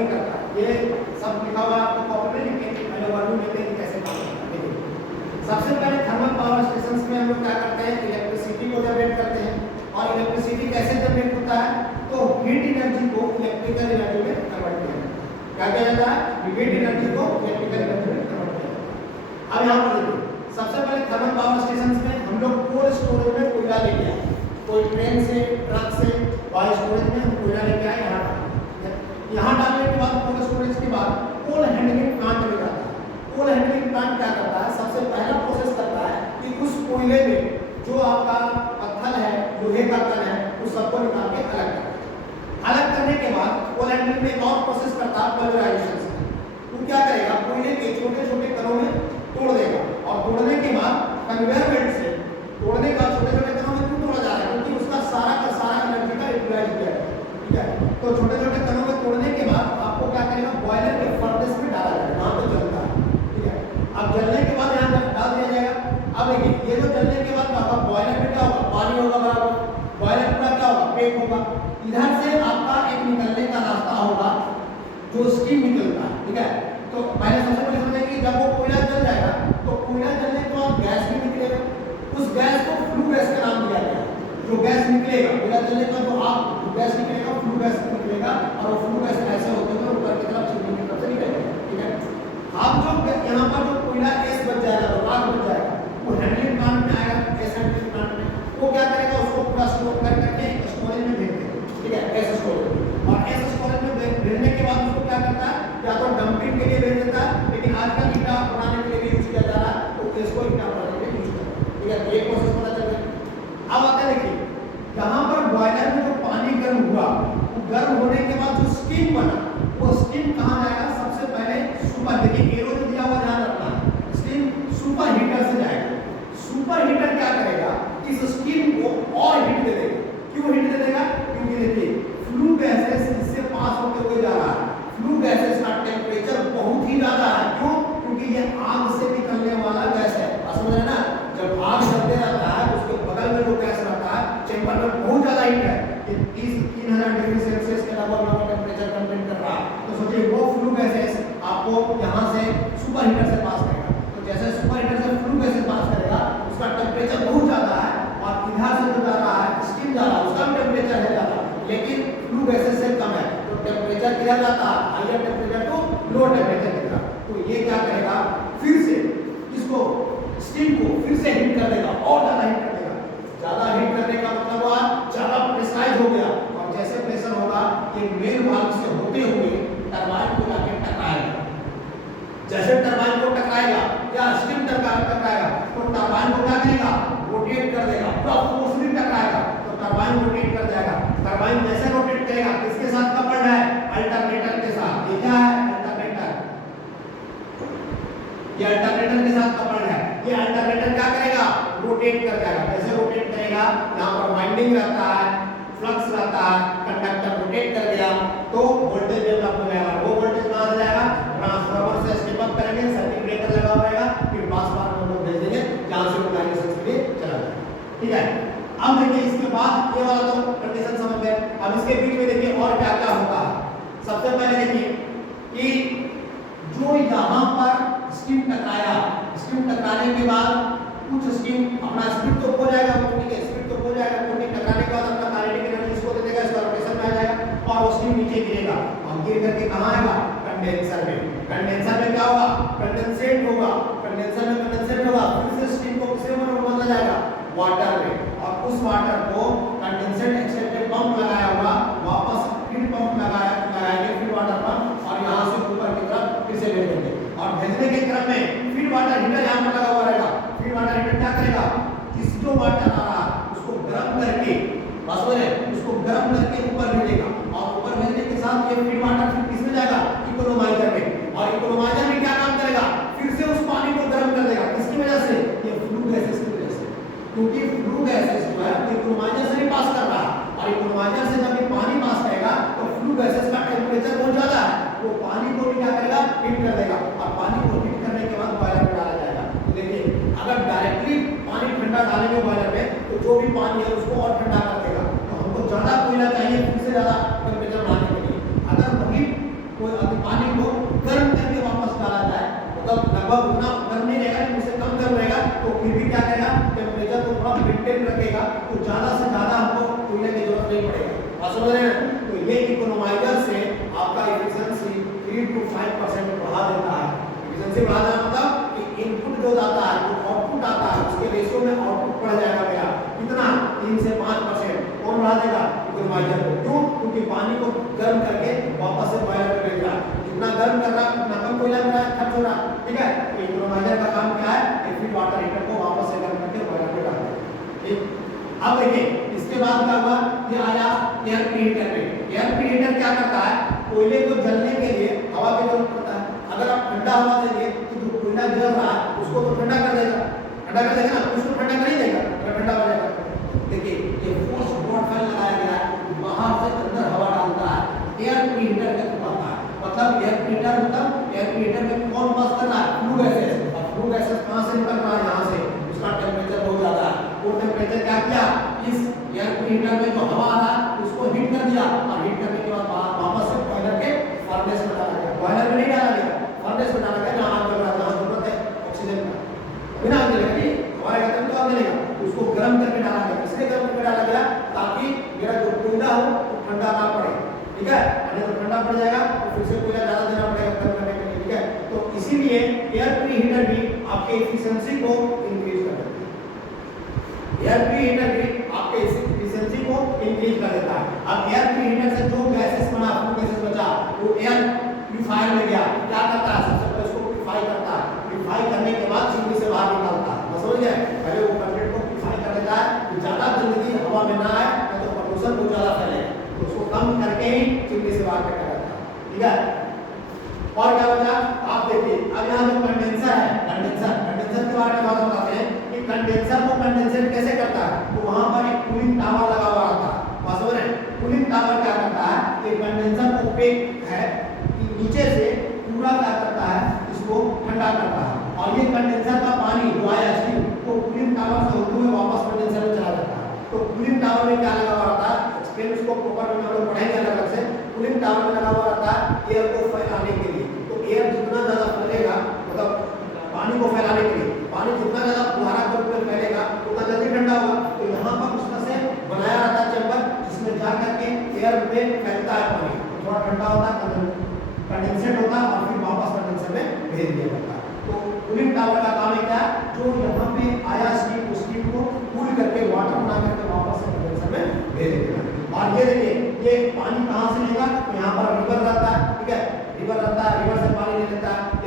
नहीं करता। ये सब लिखा हुआ आपको कॉपी में, लेकिन पहले वर्णन देते हैं कैसे काम करता है। देखिए सबसे पहले थर्मल पावर स्टेशन में हम लोग क्या करते हैं, इलेक्ट्रिसिटी को जनरेट करते हैं। और इलेक्ट्रिसिटी कैसे जनरेट होता है, तो हीट एनर्जी को इलेक्ट्रिकल एनर्जी में कन्वर्ट किया जाता है। क्या किया जाता है, हीट एनर्जी को इलेक्ट्रिकल एनर्जी में कन्वर्ट किया जाता है। अब यहाँ पर देखिए सबसे पहले थर्मल पावर स्टेशन में हम लोग कोल्ड स्टोरेज में कोयला लेके आए, कोई ट्रेन से ट्रक से वायु स्टोरेज में हम कोयला लेके आए, यहाँ डालने के बाद कोल्ड स्टोरेज के बाद कोल हैंडलिंग प्लांट में जाता है। कोल हैंडलिंग प्लांट क्या करता है, सबसे पहला प्रोसेस करता है कि उस कोयले में जो आपका पत्थर है, लोहे का कण है, उस सबको निकाल के अलग करता है। अलग करने के बाद कोल हैंडलिंग में एक और प्रोसेस करता है पल्वराइजेशन से। वो क्या करेगा, कोयले के छोटे छोटे कणों में तोड़ देगा और तोड़ने के बाद कन्वेयर बेल्ट से तोड़ने का छोटे छोटे कणों में क्यों तोड़ा जा रहा है, क्योंकि उसका सारा का सारा एनर्जी का यूटिलाइज किया है। ठीक है, तो छोटे छोटे कणों में तोड़ने के बाद आपको क्या करेगा, बॉयलर के फर्नेस में डाला जाएगा, वहां पे जलता है। ठीक है, अब जलने के बाद यहाँ डाल दिया जाएगा। अब देखिए ये जो जलने के बाद आपका बॉयलर में क्या होगा, पानी होगा बराबर, बॉयलर पूरा क्या होगा, पैक होगा। इधर से आपका एक निकलने का रास्ता होगा जो स्टीम निकलता है। ठीक है, तो पहले सबसे पहले समझेंगे कि जब वो कोयला जल जाएगा तो कोयला जलने के बाद गैस भी निकलेगा। उस गैस को फ्लू गैस का नाम दिया गया है। जो गैस निकलेगा कोयला जलने का, जो आप गैस निकलेगा फ्लू गैस निकलेगा, और वो फ्लू गैस ऐसे होते हुए ऊपर की तरफ चिमनी की तरफ से निकलेगा। ठीक है, आप जो यहाँ पर जो कोयला एस बच जाएगा, तो राख बच जाएगा, वो हैंडलिंग प्लांट में आएगा। एस हैंडलिंग प्लांट में वो क्या करेगा, उसको पूरा स्टोर कर करके स्टोरेज में भेज देगा। ठीक है, एस स्टोरेज, और एस स्टोरेज में भेजने के बाद उसको क्या करता है, या तो डंपिंग के लिए भेज देता है, लेकिन आजकल ईटा बनाने के लिए भी यूज किया जा रहा है, तो इसको ईटा बनाने के लिए यूज करता है। ठीक है, तो एक प्रोसेस पता चल गया। अब आते देखिए यहाँ पर बॉयलर में जो पानी गर्म हुआ, वो गर्म होने के बाद जो स्टीम बना, वो स्टीम कहाँ जाएगा, सबसे पहले सुपर, देखिए एरो जो दिया हुआ ध्यान रखना है, स्टीम सुपर हीटर से जाएगा। सुपर हीटर क्या करेगा, इस स्टीम को और हीट दे देगा। क्यों हीट दे देगा, क्योंकि देखिए फ्लू गैसेस इससे पास होते हुए जा रहा है। फ्लू गैसेस का टेम्परेचर बहुत ही ज्यादा है। क्यों, क्योंकि ये आग से निकलने वाला गैस है। समझ रहे ना, जब आग जलते रहता है तो उसके बगल में जो गैस रहता है चेंबर में बहुत ज्यादा हीट है, ये 30-3000 डिग्री सेल्सियस के लगभग टेम्परेचर कंटेन कर रहा है। तो सोचिए वो फ्लू गैसेस आपको यहाँ से सुपर हीटर से पास करेगा। तो जैसे सुपर हीटर से फ्लू गैसेस पास करेगा, उसका टेम्परेचर बहुत ज्यादा है, और इधर से जो जा रहा है स्टीम जा रहा है, उसका टेम्परेचर है ज्यादा, लेकिन फ्लू गैसेस से कम है। तो टेम्परेचर किधर जाता है, higher temperature to low temperature की तरफ। तो ये क्या करेगा, फिर से इसको स्टीम को फिर से हीट कर देगा, और ज्यादा हीट कर देगा। ज्यादा हीट करने का मतलब हुआ ज्यादा प्रेशराइज हो गया, और जैसे प्रेशर होगा ये मेन वाल्व से होते हुए टरबाइन को जाके टकराएगा। जैसे टरबाइन को टकराएगा या स्टीम टकराएगा, तो टरबाइन को क्या करेगा, रोटेट कर देगा, पूरा फोर्सली टकराएगा, तो टरबाइन रोटेट कर जाएगा। टरबाइन जैसे रोटेट करेगा, किसके साथ कपल्ड है, अल्टरनेटर के साथ। ये क्या है, अल्टरनेटर, ये अल्टरनेटर के साथ कपल्ड है। ये अल्टरनेटर क्या करेगा, रोटेट कर जाएगा। कैसे रोटेट करेगा, यहाँ पर वाइंडिंग रहता है, फ्लक्स रहता है, कंडक्टर रोटेट कर गया तो वोल्टेज डेवलप हो जाएगा। वो वोल्टेज कहाँ से जाएगा, ट्रांसफार्मर से स्टेप अप करेंगे, सर्किट ब्रेकर लगा हुआ रहेगा, फिर पास बार हम लोग भेज देंगे जहाँ से मोबिलाइजेशन के लिए चला जाएगा। ठीक है, अब देखिए इसके बाद ये वाला तो कंडीशन समझ गए। अब इसके बीच में देखिए और क्या क्या होता है। सबसे पहले देखिए कि जो यहाँ पर स्टीम टकराया, स्टीम टकराने के बाद कुछ स्टीम अपना स्पीड तो खो जाएगा, ठीक है, स्पीड तो खो जाएगा, क्योंकि टकराने के बाद अपना काइनेटिक एनर्जी इसको दे देगा, इसका रोटेशन में आ जाएगा, और वो स्टीम नीचे गिरेगा, और गिर करके कहाँ आएगा, कंडेंसर में। कंडेंसर में क्या होगा, कंडेंसेट होगा, कंडेंसर में कंडेंसेट होगा, फिर से स्टीम को किससे बदला जाएगा, वाटर में, और उस वाटर को कंडेंसेट एक्सटेंडेड पंप लगाया हुआ वापस फीड पंप लगाएंगे, फीड वाटर पंप, और यहाँ से ऊपर की तरफ फिर से भेज देंगे। और भेजने के क्रम में फीड वाटर हीटर यहाँ पर लगा हुआ रहेगा। फीड वाटर हीटर क्या करेगा, इस जो वाटर आ रहा है उसको गर्म करके, बस बोले उसको गर्म करके ऊपर भेजेगा, और ऊपर भेजने के साथ ये फीड वाटर फिर किसमें जाएगा, इकोनोमाइजर में, और इकोनोमाइजर में क्या काम करेगा, फिर से उस पानी को गर्म कर देगा। किसकी वजह से, ये फ्लू गैसेस की वजह से, क्योंकि फ्लू गैसेस जो है इकोनोमाइजर से नहीं पास कर रहा है, और इकोनोमाइजर से जब ये पानी पास करेगा तो फ्लू गैसेस का टेम्परेचर बहुत ज्यादा है, वो पानी को भी क्या करेगा, हीट कर देगा, और पानी को हीट करने के बाद बॉयलर में डाला जाएगा। तो देखिए अगर डायरेक्टली पानी ठंडा डालेंगे बॉयलर में, तो जो भी पानी है उसको और ठंडा कर देगा। तो हमको ज्यादा कोयला चाहिए, फिर से ज्यादा टेम्परेचर बढ़ाने के लिए। अगर वही कोई लगभग उतना गर्म नहीं रहेगा, लेकिन उससे कम गर्म रहेगा, तो फिर भी क्या करेगा, टेम्परेचर को थोड़ा मेंटेन रखेगा, तो ज्यादा से ज्यादा हमको कोयले की जरूरत नहीं पड़ेगा। बात समझ रहे हैं? तो ये इकोनोमाइजर से आपका एफिशिएंसी 3 to 5% बढ़ा देता है। एफिशिएंसी बढ़ा देना मतलब कि इनपुट जो जाता है, जो आउटपुट आता है, उसके रेशियो में आउटपुट बढ़ जाएगा मेरा कितना, 3 से 5%। कौन बढ़ा देगा? इकोनोमाइजर को। क्यों? क्योंकि पानी को गर्म करके वापस से बॉयलर में भेज रहा है, जितना गर्म कर रहा है उतना कम कोयला मेरा खर्च हो रहा है, ठीक है। तो इकोनोमाइजर का काम क्या है, एक फीड वाटर हीटर को वापस से गर्म करके बॉयलर में डाल देगा, ठीक। अब देखिए इसके बाद क्या हुआ, ये आया एयर प्रीहीटर पे। एयर प्रीहीटर क्या करता है, कोयले को जलने के लिए हवा की जरूरत पड़ता है। अगर आप ठंडा हवा देंगे तो जो कोयला जल रहा है उसको तो ठंडा कर देगा, ना, उसको ठंडा कर ही देगा अगर ठंडा हो जाएगा। देखिए ये फोर्स ब्रॉड फैन लगाया गया है, बाहर से अंदर हवा डालता है, एयर प्रीहीटर का काम आता है। मतलब एयर प्रीहीटर में कौन पास कर रहा है, फ्लू गैसेस। और फ्लू गैसेस कहां से निकल रहा है, यहां से, उसका टेंपरेचर बहुत ज्यादा है। वो टेंपरेचर क्या किया, इस एयर प्रीहीटर में जो हवा आ रहा है उसको हीट कर दिया, और हीट करने के बाद वापस से बॉयलर के फर्नेस में डाला गया। बॉयलर में नहीं डाला गया, फर्नेस में डाला गया, जहां आग लग रहा है, जहां जरूरत है ऑक्सीजन का, बिना आग जलेगा, हमारे कहते हैं तो आग जलेगा, उसको गर्म करके डाला गया। इसलिए गर्म करके डाला गया ताकि मेरा जो कोयला हो वो ठंडा ना पड़े, ठीक है। अगर तो ठंडा पड़ जाएगा तो फिर से कोयला ज्यादा देना पड़ेगा गर्म करने के लिए, ठीक है। तो इसीलिए एयर प्रीहीटर भी आपके एफिशिएंसी को इंक्रीज कर देता है। एयर प्रीहीटर भी आपके एफिशिएंसी को इंक्रीज कर देता है। अब एयर प्रीहीटर से जो गैसेस बना, फ्लू गैसेस बचा, वो एयर प्यूरिफायर में गया, क्या करता है, सबसे पहले उसको प्यूरिफाई करता है। प्यूरिफाई करने के बाद चिमनी से बाहर निकालता है, समझ गए। पहले वो कंटेंट को प्यूरिफाई कर लेता है कि ज्यादा गंदगी हवा में ना आए, नहीं तो प्रदूषण बहुत ज्यादा फैलेगा, तो उसको कम करके ही चिमनी से बाहर निकाला जाता है, ठीक है। और क्या बचा, आप देखिए अब यहाँ जो कंडेंसर है, कंडेंसर के बारे में बात बताते हैं कि कंडेंसर को कंडेंसेट कैसे करता है। तो वहां पर एक कूलिंग टावर लगा हुआ रहता है, समझ रहे हैं। कूलिंग टावर क्या करता है, ये कंडेंसर ओपेक है, नीचे से पूरा क्या करता है, इसको ठंडा करता है, और ये कंडेंसर का पानी जो आया स्टीम को कूलिंग टावर से होते हुए वापस कंडेंसर में चला जाता है। तो कूलिंग टावर में क्या लगा हुआ रहता है, एक्सप्लेन उसको प्रॉपर में हम लोग पढ़ेंगे अलग से। कूलिंग टावर में लगा हुआ रहता है एयर को फैलाने के लिए। तो एयर जितना ज्यादा फैलेगा, मतलब पानी को फैलाने के लिए, पानी जितना ज्यादा फुहारा के रूप में फैलेगा उतना जल्दी ठंडा होगा। तो यहाँ पर उस तरह से बनाया रहता है चैम्बर, जिसमें जा करके एयर में फैलता है पानी, तो थोड़ा ठंडा होता है, कंडेंसेट होता है, और फिर वापस कंडेंसर में भेज दिया जाता है। तो कूलिंग टावर का काम है क्या, जो यहाँ पे आया स्टीम, उस स्टीम को कूल करके वाटर बना करके वापस से कंडेंसर में भेज देगा। और ये देखिए ये पानी कहाँ से लेगा, तो यहाँ पर रिवर रहता है, ठीक है, रिवर रहता है, रिवर से पानी ले लेता है,